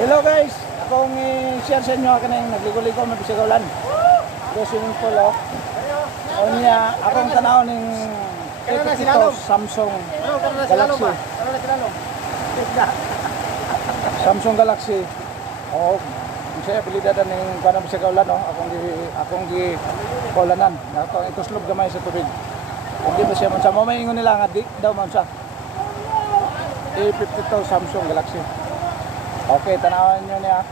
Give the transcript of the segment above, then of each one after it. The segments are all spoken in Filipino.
Hello guys, akong i-share sa inyo kanang nagligo-ligo may bisagalan. Ito swimming pool oh. O niya, akong tanaw ning ito Samsung Galaxy. Samsung Galaxy. Oh, saya pilidatan ning kanang bisagalan oh. Akong gi kolanan. Nato ito slob gamay sa tubig. Hindi ba siya man sa mamaingon nila nga di daw man sa A52 Samsung Galaxy. Okay, tanawan nyo niya.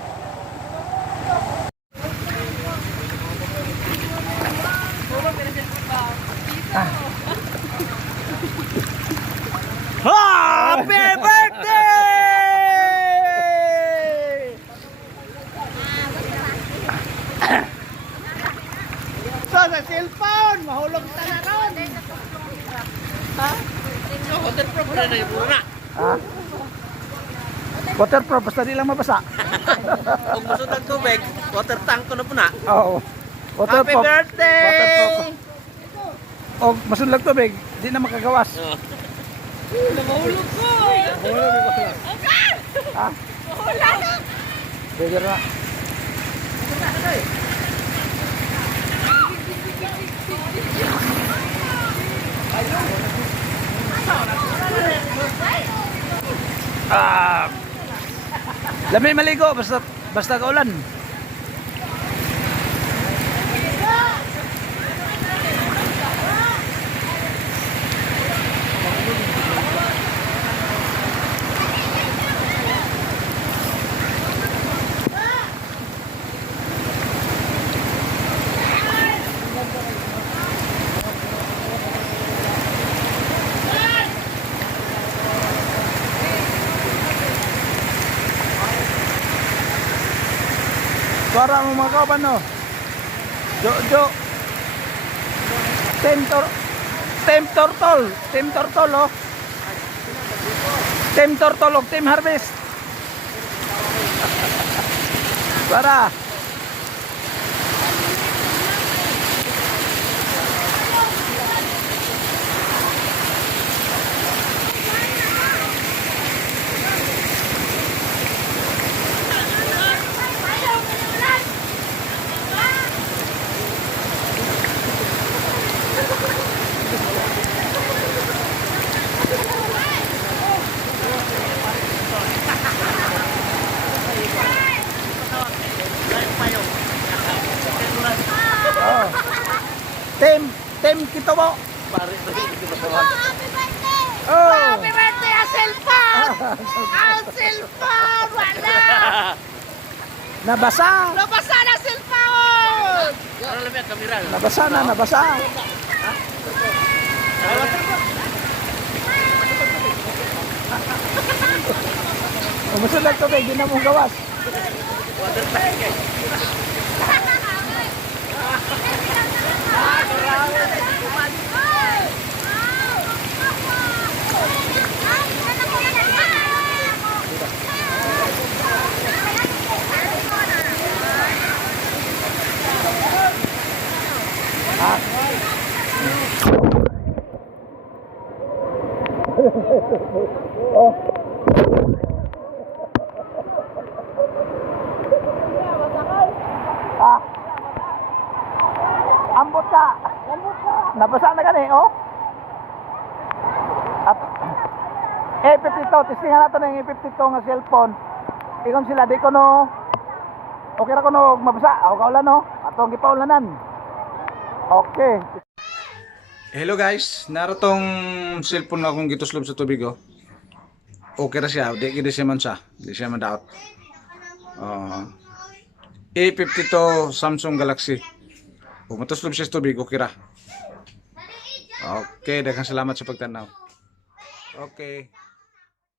Happy birthday! So, sa cellphone, mahulog ka na ron. Ha? Waterproof na na yung muna. Ha? Waterproof, basta di lang mabasa. Kung gusto ng tubig, water tank ko na po na. Oo. Happy birthday! O, masunlag tubig, di na makagawas. Namahulog ko! Mahulog ko sila. Ha? Mahulog! Bigger na. Lamay maligo basta kaulan. Para mo mga kauban no. Jo. Tem turtle oh. Tem turtle, Team Harvest. Para. Oh. Team kita mo. Pare, happy birthday! Oh. Happy birthday, Aselpan! Aselpan! Wala! Nabasa. Nabasa na, Aselpan! Para lang yung kamera. Nabasa. Umusunod tubig, di na mong gawas. Water tank eh. Oh. Ambot ka. Nabasa na gani, oh. At A52, testingan natin ng A52 nga cellphone. Ikon sila, di ko no. Okay na ko no, mabasa. Ako kaulan no. Atong gipaulanan. Okay. Hello guys, naratong cellphone na akong gituslob sa tubig oh. Okay na siya, di siya man siya. Di siya man daot. A52 Samsung Galaxy. Kung matuslob siya sa tubig, okay ra. Okay, daghang salamat sa pagtanaw. Okay.